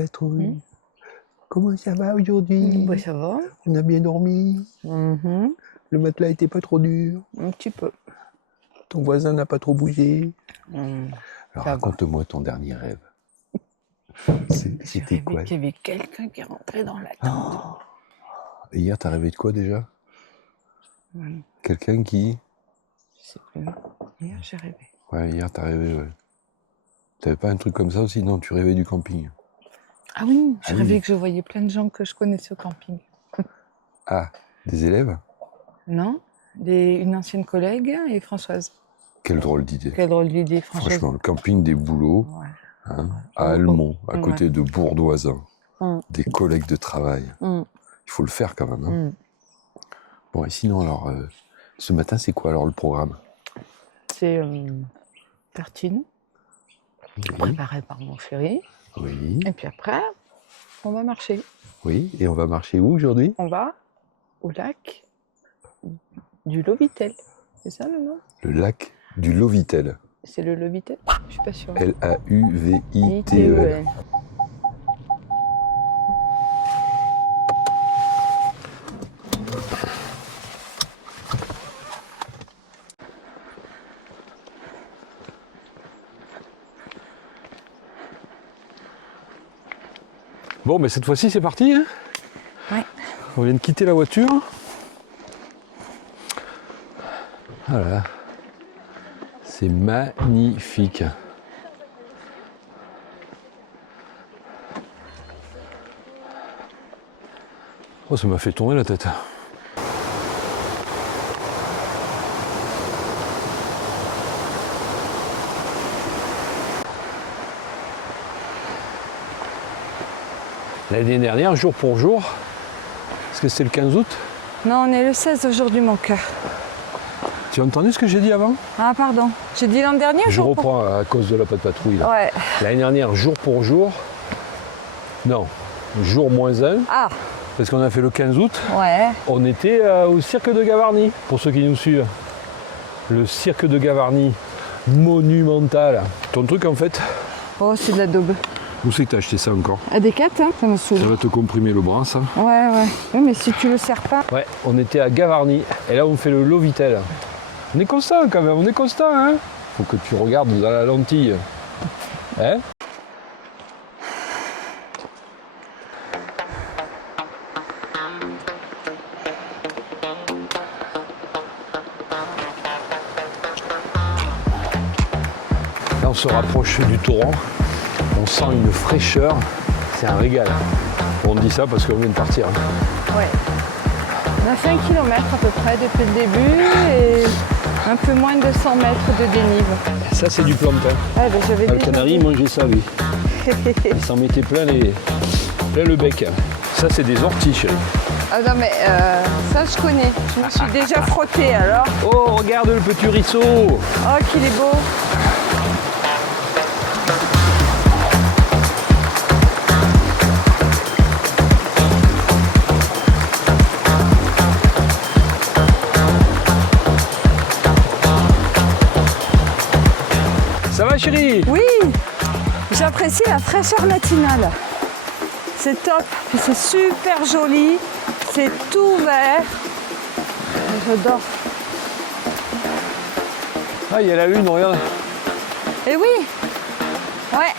être... Comment ça va aujourd'hui? Bah, ça va. On a bien dormi? Le matelas était pas trop dur? Un petit peu. Ton voisin n'a pas trop bougé? Alors Ça va. raconte-moi ton dernier rêve. C'était J'ai quoi? rêvé qu'il y avait quelqu'un qui rentrait dans la tente. Et hier, t'as rêvé de quoi déjà? Quelqu'un qui... Je sais plus. Hier, j'ai rêvé. Ouais, hier, t'as rêvé, ouais. T'avais pas un truc comme ça aussi? Non, tu rêvais du camping. Ah oui, j'ai rêvé oui. que je voyais plein de gens que je connaissais au camping. Ah, des élèves? Non, une ancienne collègue et Françoise. Quelle drôle d'idée. Quelle drôle d'idée, Françoise. Franchement, le camping des boulots, Ouais. hein, à Almont, à côté de Bourdoisin. Des collègues de travail. Il faut le faire quand même. Hein. Bon, et sinon, alors, ce matin, c'est quoi alors le programme? C'est tartine, préparée par mon chéri. Oui. Et puis après, on va marcher. Oui, et on va marcher où aujourd'hui? On va au lac du Lovitel. C'est ça le nom? Le lac du Lovitel. C'est le Lovitel? Je suis pas sûre. L-A-U-V-I-T-E-L. Bon, mais cette fois-ci, c'est parti. Hein, ouais. On vient de quitter la voiture. Voilà. C'est magnifique. Oh, ça m'a fait tourner la tête. L'année dernière, jour pour jour, est-ce que c'était le 15 août? Non, on est le 16 aujourd'hui, mon cœur. Tu as entendu ce que j'ai dit avant? Ah, pardon. J'ai dit l'an dernier? Je reprends à cause de la patte patrouille. Là. Ouais. L'année dernière, jour pour jour. Non, jour moins 1. Ah. Parce qu'on a fait le 15 août. Ouais. On était au cirque de Gavarnie, pour ceux qui nous suivent. Le cirque de Gavarnie, monumental. Ton truc en fait? Oh, c'est de la daube. Où c'est que t'as acheté ça encore? À Decat, hein, ça me saoule. Ça va te comprimer le bras, ça? Ouais. Oui, mais si tu le serres pas. Ouais, on était à Gavarnie. Et là, on fait le Lovitel. On est constant quand même, on est constant, hein? Faut que tu regardes dans la lentille. Hein? Là, on se rapproche du torrent. On sent une fraîcheur. C'est un régal. On dit ça parce qu'on vient de partir. Ouais. On a fait 1 km à peu près depuis le début et un peu moins de 100 mètres de dénive. Ça, c'est du plantain. Ah, ben, j'avais Le canari, il mangeait ça, lui. Il s'en mettait plein le bec. Ça, c'est des orties, chérie. Ah non, mais ça, je connais. Je me suis déjà frottée, alors. Oh, regarde le petit ruisseau. Oh, qu'il est beau. Ça va, chérie? Oui, j'apprécie la fraîcheur matinale. C'est top, puis c'est super joli, c'est tout vert. J'adore. Ah, il y a la lune, regarde. Et oui, ouais.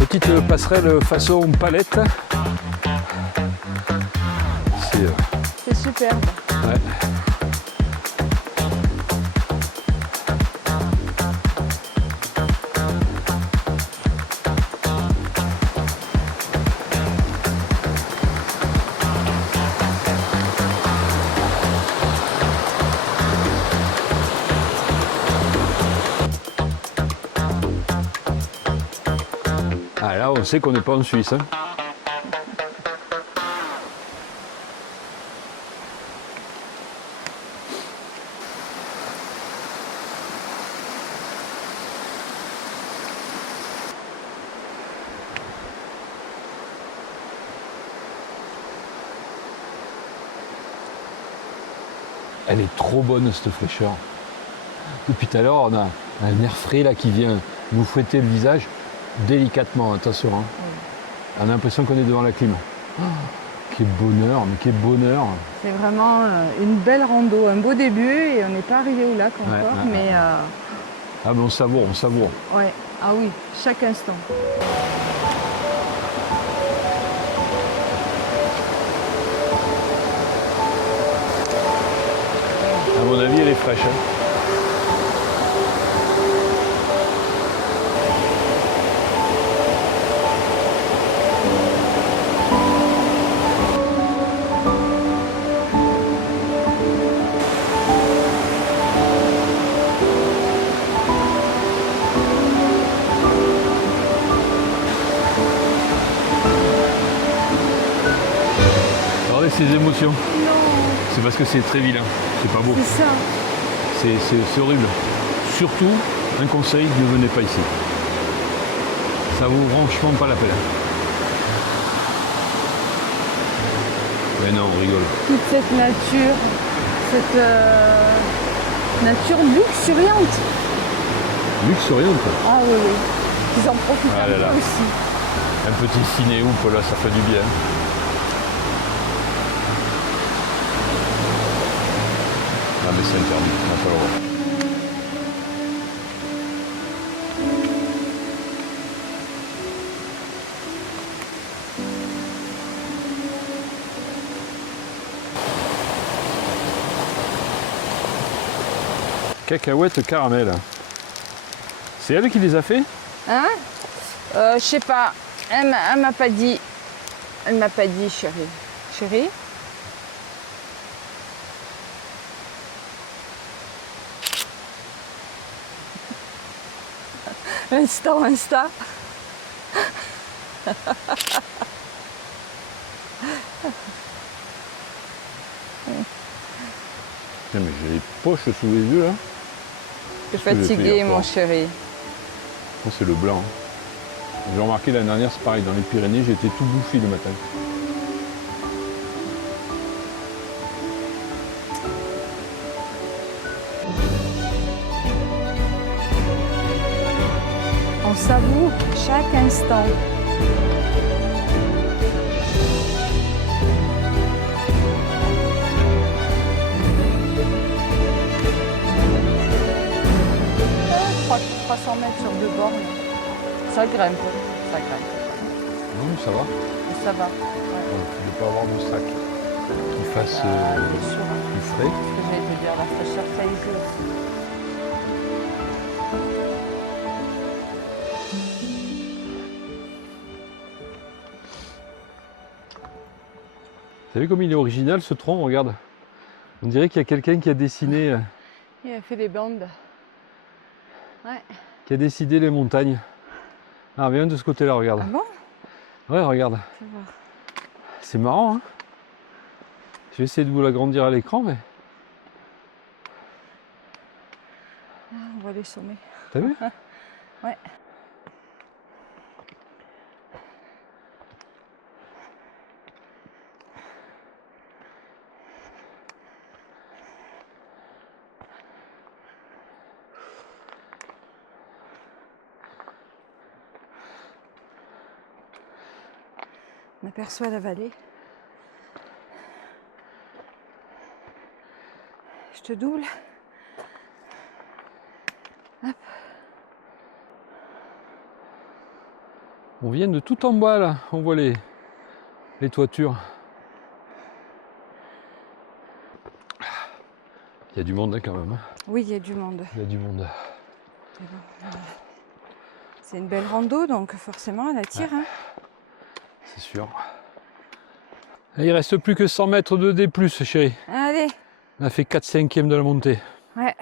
Petite passerelle façon palette. C'est superbe. Ouais. Ah là, on sait qu'on n'est pas en Suisse. Hein. Elle est trop bonne cette fraîcheur. Depuis tout à l'heure, on a un air frais là qui vient nous fouetter le visage délicatement, attention. Hein. On a l'impression qu'on est devant la clim. Oh, quel bonheur, mais quel bonheur. C'est vraiment une belle rando, un beau début et on n'est pas arrivé au lac encore, mais... Ah mais on savoure, on savoure. Ouais, ah oui, chaque instant. À mon avis, elle est fraîche. Hein. Regardez ces émotions. Non. C'est parce que c'est très vilain. C'est pas beau. C'est ça. C'est horrible. Surtout, un conseil, ne venez pas ici. Ça vaut franchement pas la peine. Mais non, on rigole. Toute cette nature luxuriante. Luxuriante. Ah oui, oui. Ils en profitent Ah là là. aussi. Un petit ciné-oup, là, ça fait du bien. Ah mais c'est interdit, on n'a pas le droit. Cacahuètes caramel. C'est elle qui les a fait? Hein? Je sais pas. Elle m'a pas dit. Elle m'a pas dit, chérie. Chérie? Insta. Tiens, mais j'ai les poches sous les yeux là. Je suis fatiguée, mon chéri. C'est le blanc. J'ai remarqué l'année dernière, c'est pareil, dans les Pyrénées, j'étais tout bouffi le matin. On savoure chaque instant. « 300 mètres sur 2 bornes. Ça grimpe, ça grimpe. Non, ça va. Ça va. Ouais. Tu ne pas avoir de sac qui fasse plus frais. Ce que j'allais te dire, la fraîcheur, ça y joue aussi. Vous savez comme il est original ce tronc, regarde. On dirait qu'il y a quelqu'un qui a dessiné. Il a fait des bandes. Ouais. Qui a décidé les montagnes. Ah, viens de ce côté-là, regarde. Ah bon? Ouais, regarde. C'est marrant, hein? Je vais essayer de vous l'agrandir à l'écran, mais... Ah, on voit les sommets. T'as vu? Ouais. On aperçoit la vallée. Je te double. Hop. On vient de tout en bas là, on voit les toitures. Il y a du monde hein, quand même. Hein. Oui, il y a du monde. Il y a du monde. C'est une belle rando, donc forcément elle attire. Ouais. Hein. C'est sûr. Et il reste plus que 100 mètres de D+, chérie. Allez. On a fait 4/5 de la montée. Ouais.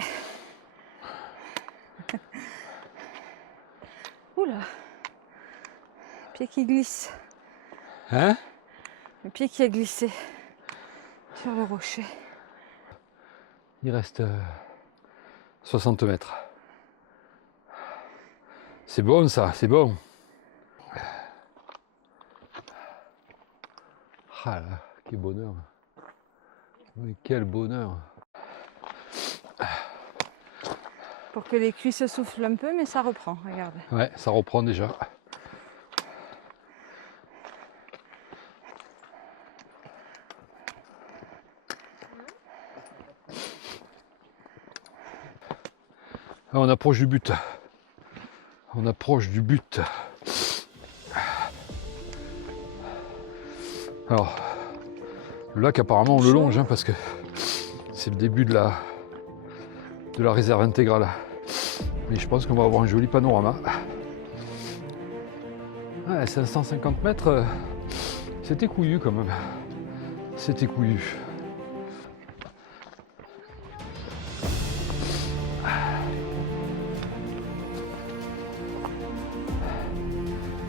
Oula. Le pied qui glisse. Hein? Le pied qui a glissé sur le rocher. Il reste 60 mètres. C'est bon ça, c'est bon. Ah là, quel bonheur. Mais quel bonheur. Pour que les cuisses soufflent un peu, mais ça reprend, regarde. Ouais, ça reprend déjà. Ah, on approche du but. On approche du but. Alors, le lac apparemment on le longe hein, parce que c'est le début de la réserve intégrale. Mais je pense qu'on va avoir un joli panorama. Ouais, 550 mètres, c'était couillu quand même. C'était couillu.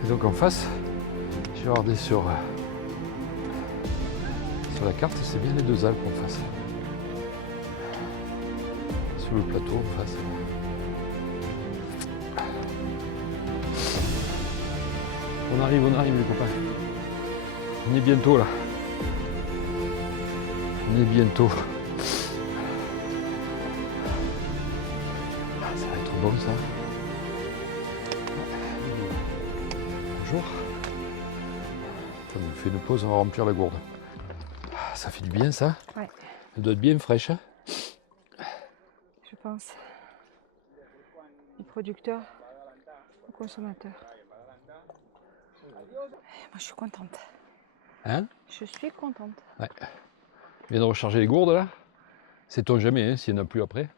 Et donc en face, je vais regarder sur la carte, c'est bien les deux Alpes en face. Sur le plateau en face. On arrive les copains. On est bientôt là. On est bientôt. Ah, ça va être bon ça. Bonjour. Ça nous fait une pause, on va remplir la gourde. Ah, ça fait du bien ça. Ouais. Elle doit être bien fraîche. Hein. Je pense. Les producteurs, les consommateurs. Moi je suis contente. Hein? Je suis contente. Ouais. On vient de recharger les gourdes là. Sait-on jamais hein, s'il n'y en a plus après.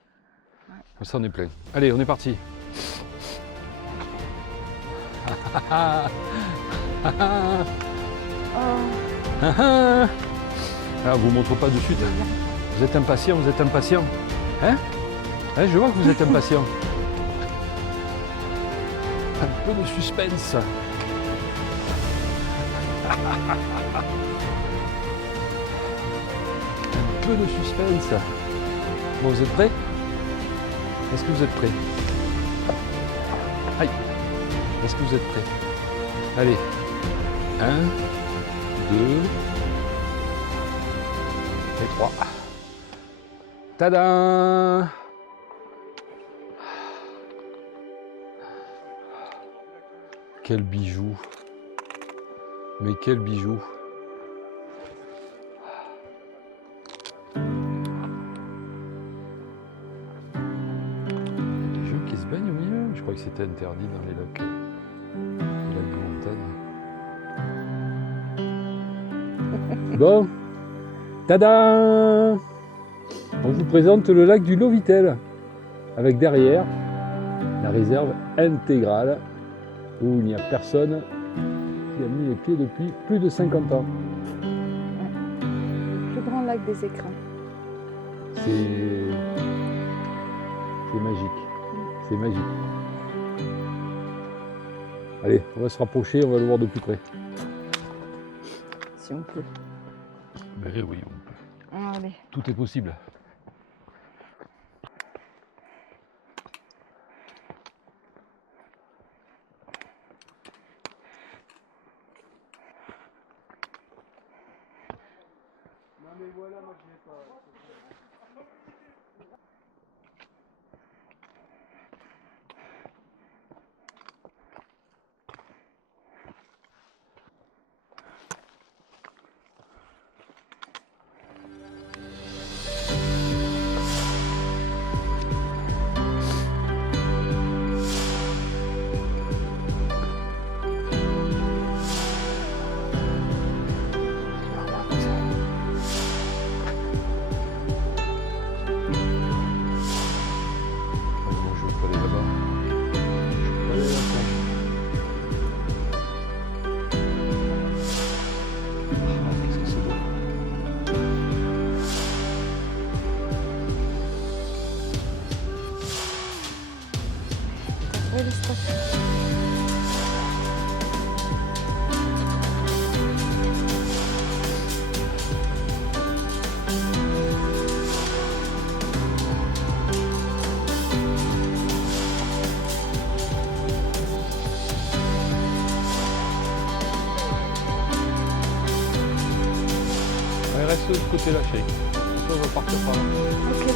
Ouais. Comme ça on est plein. Allez, on est parti. Alors, vous ne montrez pas de suite. Vous êtes impatient, vous êtes impatient. Hein? Hein, je vois que vous êtes impatient. Un peu de suspense. Un peu de suspense. Bon, vous êtes prêts? Est-ce que vous êtes prêts? Aïe! Est-ce que vous êtes prêts? Allez. 1, 2 et 3. Tadam! Quel bijou! Mais quel bijou! Des jeux qui se baignent au milieu? Je crois que c'était interdit dans les lacs de montagne. Bon, tada! On vous présente le lac du Lovitel, avec derrière la réserve intégrale où il n'y a personne qui a mis les pieds depuis plus de 50 ans. Le plus grand lac des écrins. C'est magique. C'est magique. Allez, on va se rapprocher, on va le voir de plus près. Si on peut. Mais oui, on peut. Allez. Tout est possible. Reste de ce côté-là, chérie. On va partir par là. Ok.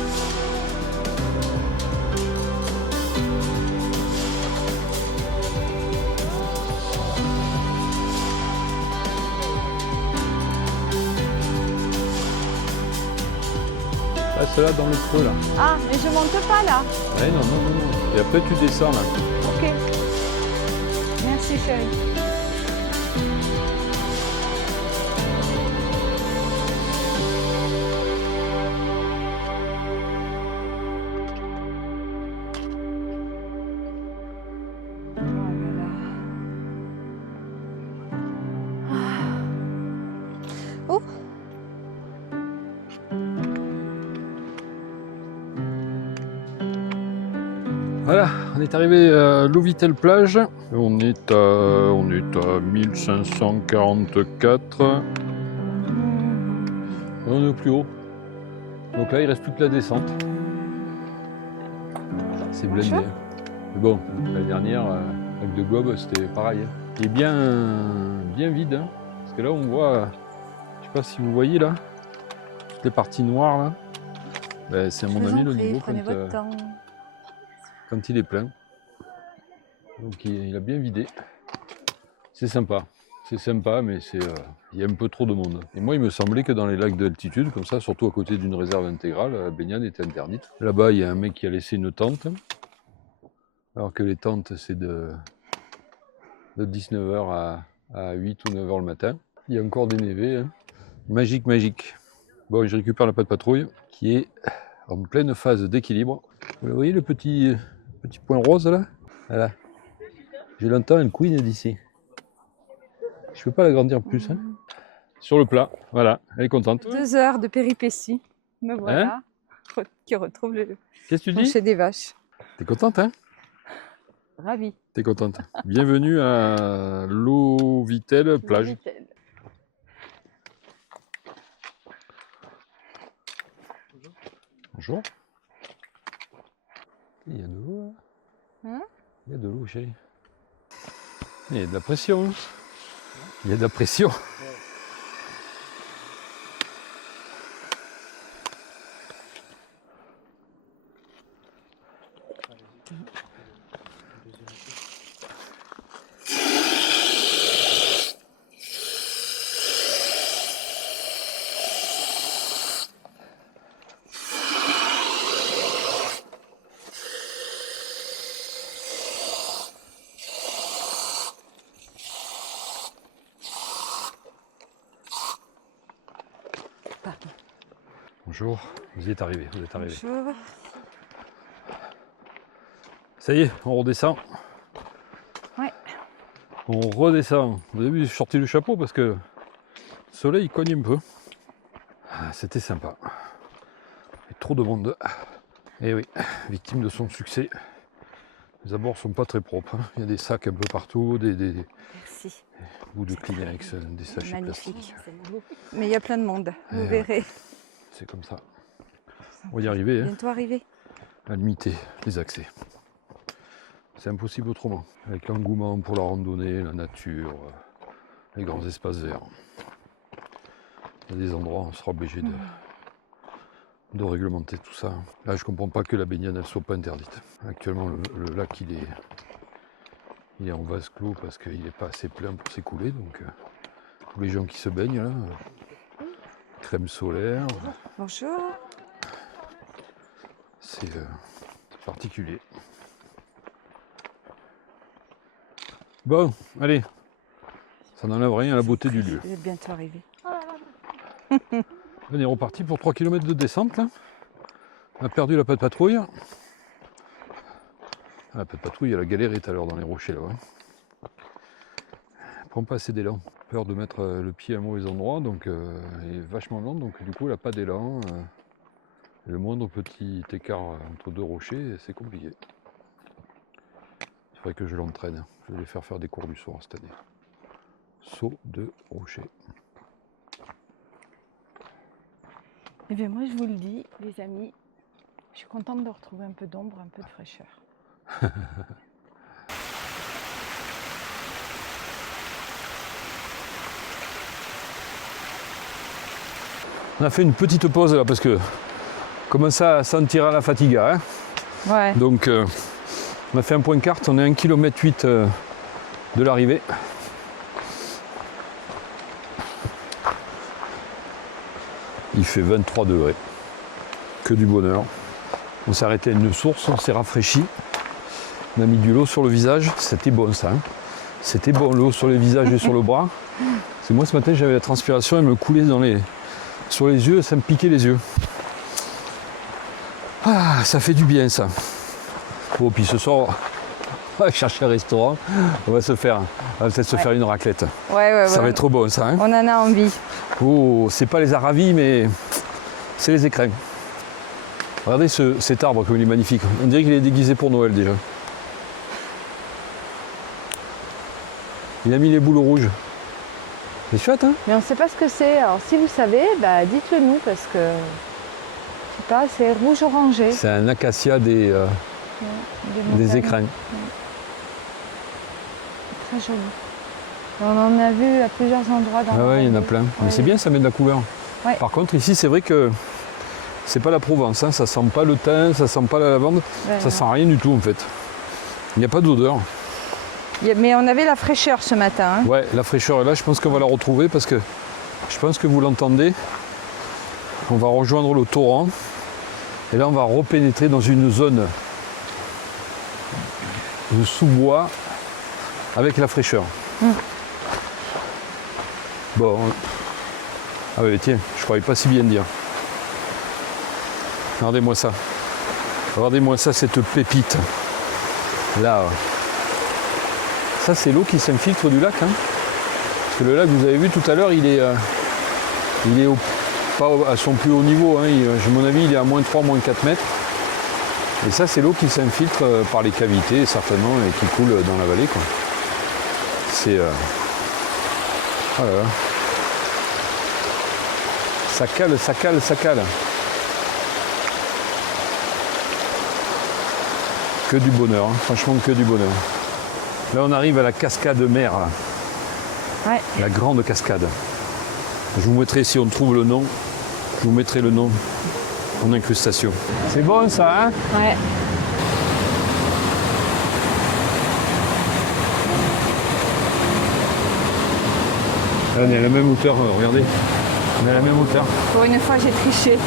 Passe là dans le creux là. Ah, mais je monte pas là. Ouais, non, non, non, non. Et après tu descends là. Ok. Merci chérie. Oh. Voilà, on est arrivé à Louvitel plage. On est à 1544. On est au plus haut. Donc là, il reste plus que la descente. C'est blindé. Bonjour. Mais bon, la dernière, avec de Gob, c'était pareil. Il est bien vide. Hein, parce que là, on voit, je sais pas si vous voyez là, toutes les parties noires là. Ben, c'est à mon avis le niveau Prenez votre temps. quand il est plein. Donc il a bien vidé. C'est sympa, mais il y a un peu trop de monde. Et moi, il me semblait que dans les lacs d'altitude, comme ça, surtout à côté d'une réserve intégrale, la baignade était interdite. Là-bas, il y a un mec qui a laissé une tente, alors que les tentes, c'est de 19h à 8 ou 9h le matin. Il y a encore des névés. Hein. Magique, magique. Bon, je récupère la patte patrouille, qui est en pleine phase d'équilibre. Vous voyez le petit point rose là? Voilà. Je l'entends, elle couine d'ici. Je peux pas l'agrandir plus. Hein. Sur le plat, voilà, elle est contente. 2 heures de péripéties. Me voilà. Qui retrouve le Qu'est-ce que tu dis? chez des vaches. T'es contente, hein? Ravie. T'es contente. Bienvenue à Louvitel plage. Bonjour. Il y a de l'eau là. Hein? Il y a de l'eau, chérie. Il y a de la pression. Il y a de la pression. Bonjour, vous y êtes arrivé, Bonjour. Ça y est, on redescend. Ouais. On redescend. Au début, j'ai sorti le chapeau parce que le soleil il cogne un peu. Ah, c'était sympa. Il y a trop de monde. Et oui, victime de son succès. Les abords sont pas très propres. Hein. Il y a des sacs un peu partout, des bouts de Kleenex, des sachets plastiques. Mais il y a plein de monde, vous verrez. C'est comme ça. On va y arriver. Hein, bientôt arriver. à limiter les accès. C'est impossible autrement. Avec l'engouement pour la randonnée, la nature, les grands espaces verts. Il y a des endroits où on sera obligé de réglementer tout ça. Là, je comprends pas que la baignade ne soit pas interdite. Actuellement, le lac, il est en vase clos parce qu'il n'est pas assez plein pour s'écouler. Donc, tous les gens qui se baignent, là, crème solaire. Bonjour. C'est particulier. Bon, allez. Ça n'enlève rien à la beauté du lieu. Vous êtes bientôt arrivé. On est reparti pour 3 km de descente. Là. On a perdu la patte patrouille. La patte patrouille, elle a galéré tout à l'heure dans les rochers là-bas. Elle prend pas assez d'élan. Peur de mettre le pied à un mauvais endroit, donc elle est vachement lente, donc du coup elle n'a pas d'élan. Le moindre petit écart entre deux rochers, c'est compliqué. Il faudrait que je l'entraîne. Je vais les faire des cours du soir cette année. Saut de rocher. Eh bien moi je vous le dis, les amis, je suis contente de retrouver un peu d'ombre, un peu de fraîcheur. On a fait une petite pause là parce que commence à sentir la fatigue. Hein, ouais. donc on a fait un point carte, on est à 1,8 km de l'arrivée. Il fait 23 degrés. que du bonheur. On s'est arrêté à une source, on s'est rafraîchi. On a mis de l'eau sur le visage, c'était bon ça. Hein. C'était bon l'eau sur le visage et sur le bras. C'est moi ce matin j'avais la transpiration, elle me coulait sur les yeux, ça me piquait les yeux. Ah, ça fait du bien ça. Bon, puis ce soir, on va chercher un restaurant, on va peut-être se faire une raclette. Ça va être trop bon ça. Hein. On en a envie. Oh, c'est pas les aravis, mais c'est les écrins. Regardez cet arbre comme il est magnifique. On dirait qu'il est déguisé pour Noël déjà. Il a mis les boules rouges. C'est chouette, hein? Mais on ne sait pas ce que c'est. Alors si vous savez, dites-le nous parce que je sais pas, c'est rouge orangé. C'est un acacia des écrins. Très joli. On en a vu à plusieurs endroits dans Ah ouais, il y en a plein. Mais c'est bien, ça met de la couleur. Ouais. Par contre, ici, c'est vrai que c'est pas la Provence. Hein. Ça sent pas le thym, ça sent pas la lavande, ça sent rien du tout en fait. Il n'y a pas d'odeur. Mais on avait la fraîcheur ce matin. Hein. Ouais, la fraîcheur est là. Je pense qu'on va la retrouver parce que je pense que vous l'entendez. On va rejoindre le torrent. Et là, on va repénétrer dans une zone de sous-bois avec la fraîcheur. Bon. Ah oui, tiens, je croyais pas si bien dire. Regardez-moi ça. Regardez-moi ça, cette pépite. Là. Ça, c'est l'eau qui s'infiltre du lac. Hein. Parce que le lac, vous avez vu tout à l'heure, il est pas à son plus haut niveau. Hein. À mon avis, il est à moins 3, moins 4 mètres. Et ça, c'est l'eau qui s'infiltre par les cavités, certainement, et qui coule dans la vallée. Quoi. C'est... Voilà. Ça cale, ça cale, ça cale. Que du bonheur, hein. Franchement, que du bonheur. Là, on arrive à la cascade mère. Ouais. La grande cascade. Je vous mettrai, si on trouve le nom, je vous mettrai le nom en incrustation. C'est bon ça, hein? Ouais. Là, on est à la même hauteur, regardez. On est à la même hauteur. Pour une fois, j'ai triché.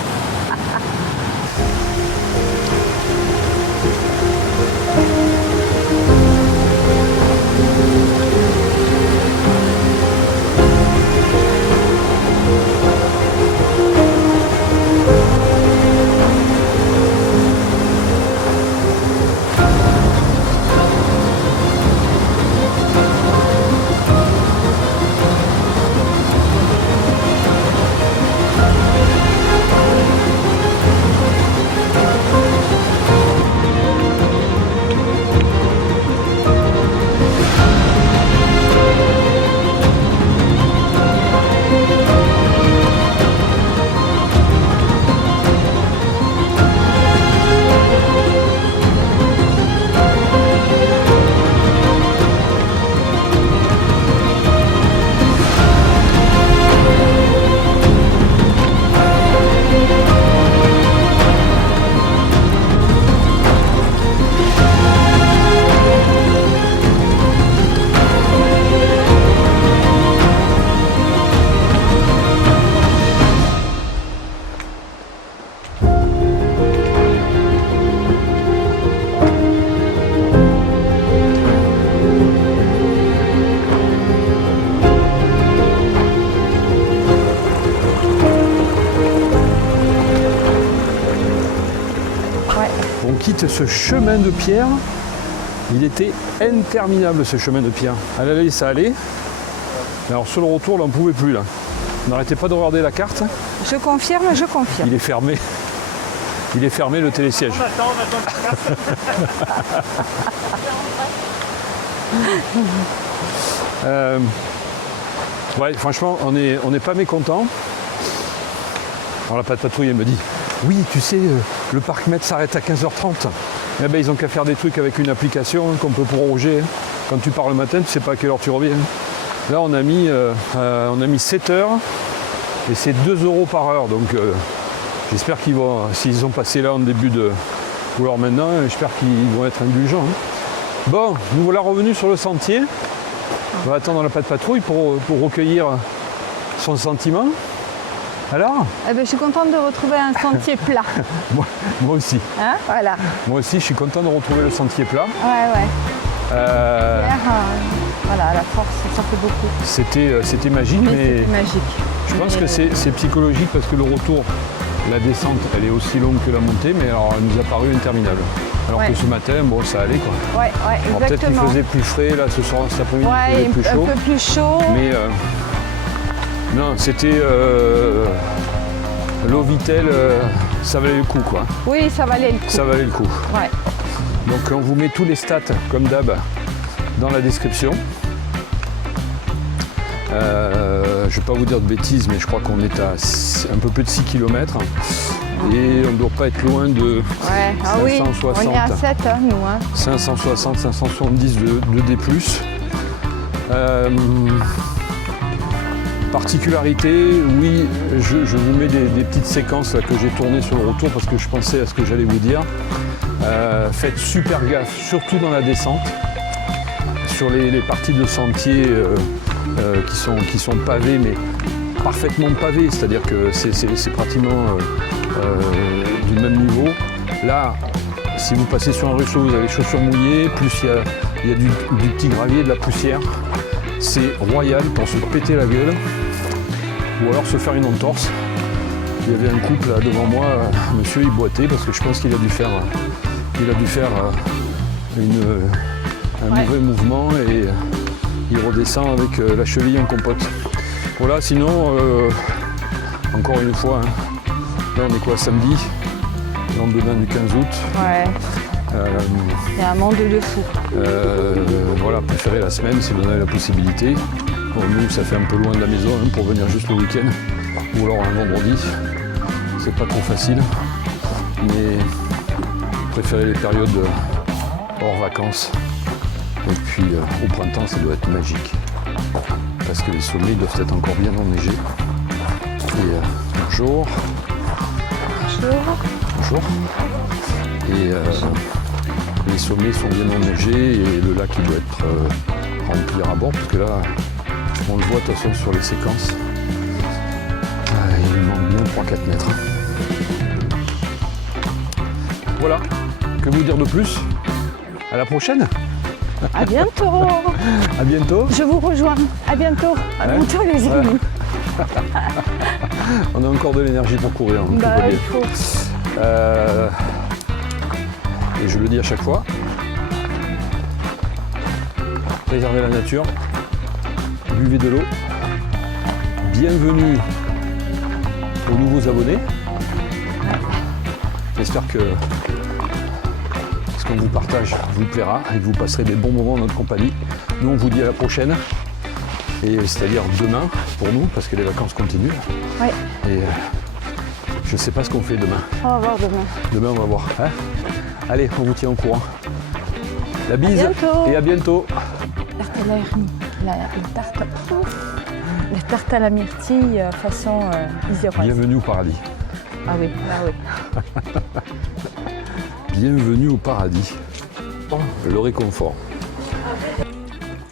Ce chemin de pierre, il était interminable ce chemin de pierre. À l'aller ça allait. Alors sur le retour là on ne pouvait plus là. On n'arrêtait pas de regarder la carte. Je confirme, je confirme. Il est fermé. Il est fermé le télésiège. Ouais, franchement on n'est pas mécontent. Alors la patrouille elle me dit oui, tu sais, le parc Met s'arrête à 15h30. Eh ben, ils ont qu'à faire des trucs avec une application qu'on peut proroger. Quand tu pars le matin, tu ne sais pas à quelle heure tu reviens. Là, on a mis 7 heures et c'est 2 € par heure. Donc, j'espère qu'ils vont, s'ils ont passé là en début de... ou alors maintenant, j'espère qu'ils vont être indulgents. Hein. Bon, nous voilà revenus sur le sentier. On va attendre la patrouille pour recueillir son sentiment. Alors? Eh ben, je suis contente de retrouver un sentier plat. Moi aussi. Hein, voilà. Moi aussi, je suis content de retrouver le sentier plat. Ouais. Hier, voilà, la force, ça fait beaucoup. C'était magique, mais C'était magique. je pense que c'est psychologique parce que le retour, la descente, elle est aussi longue que la montée, mais alors elle nous a paru interminable. Alors que ce matin, bon, ça allait quoi. Ouais, exactement. Peut-être qu'il faisait plus frais, là, ce soir, cet après-midi, il faisait plus chaud. Un peu plus chaud. Mais non, c'était l'eau Vittel, ça valait le coup quoi. Oui, ça valait le coup. Ça valait le coup. Ouais. Donc on vous met tous les stats comme d'hab dans la description. Je ne vais pas vous dire de bêtises, mais je crois qu'on est à un peu plus de 6 km et on ne doit pas être loin de 560. On est à 7 nous. 560, 570 de D+. Particularité, oui, je vous mets des petites séquences là, que j'ai tournées sur le retour parce que je pensais à ce que j'allais vous dire. Faites super gaffe, surtout dans la descente, sur les parties de sentier qui sont pavées, mais parfaitement pavées, c'est-à-dire que c'est pratiquement du même niveau. Là, si vous passez sur un ruisseau, vous avez les chaussures mouillées, plus il y a du petit gravier, de la poussière. C'est royal pour se péter la gueule ou alors se faire une entorse. Il y avait un couple là devant moi, monsieur il boitait parce que je pense qu'il a dû faire un mauvais mouvement et il redescend avec la cheville en compote. Voilà, sinon, encore une fois, là on est quoi, samedi, lendemain du 15 août. Ouais. Il y a un monde de fou. Voilà, préférer la semaine si vous en avez la possibilité. Bon, nous, ça fait un peu loin de la maison pour venir juste le week-end ou alors un vendredi. C'est pas trop facile, mais préférer les périodes hors vacances. Et puis au printemps, ça doit être magique parce que les sommets doivent être encore bien enneigés. Et bonjour. Bonjour. Et les sommets sont bien enneigés et le lac il doit être rempli à bord parce que là on le voit de toute façon sur les séquences. Il manque bien 3-4 mètres. Voilà, que vous dire de plus? À la prochaine. À bientôt. À bientôt. Je vous rejoins. À bientôt. À bientôt les amis. On a encore de l'énergie pour courir. Donc il faut. Et je le dis à chaque fois, préservez la nature, buvez de l'eau, bienvenue aux nouveaux abonnés. J'espère que ce qu'on vous partage vous plaira et que vous passerez des bons moments en notre compagnie. Nous on vous dit à la prochaine, et c'est-à-dire demain pour nous, parce que les vacances continuent. Ouais. Et je ne sais pas ce qu'on fait demain. On va voir demain. Demain on va voir. Allez, on vous tient au courant. La bise et à bientôt. La tarte à la myrtille façon iséroise. Bienvenue au paradis. Ah oui. Bienvenue au paradis. Le réconfort.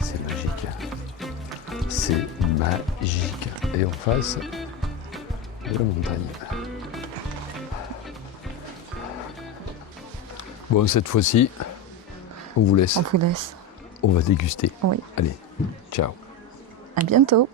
C'est magique. C'est magique. Et en face de la montagne. Bon, cette fois-ci, on vous laisse. On vous laisse. On va déguster. Oui. Allez, ciao. À bientôt.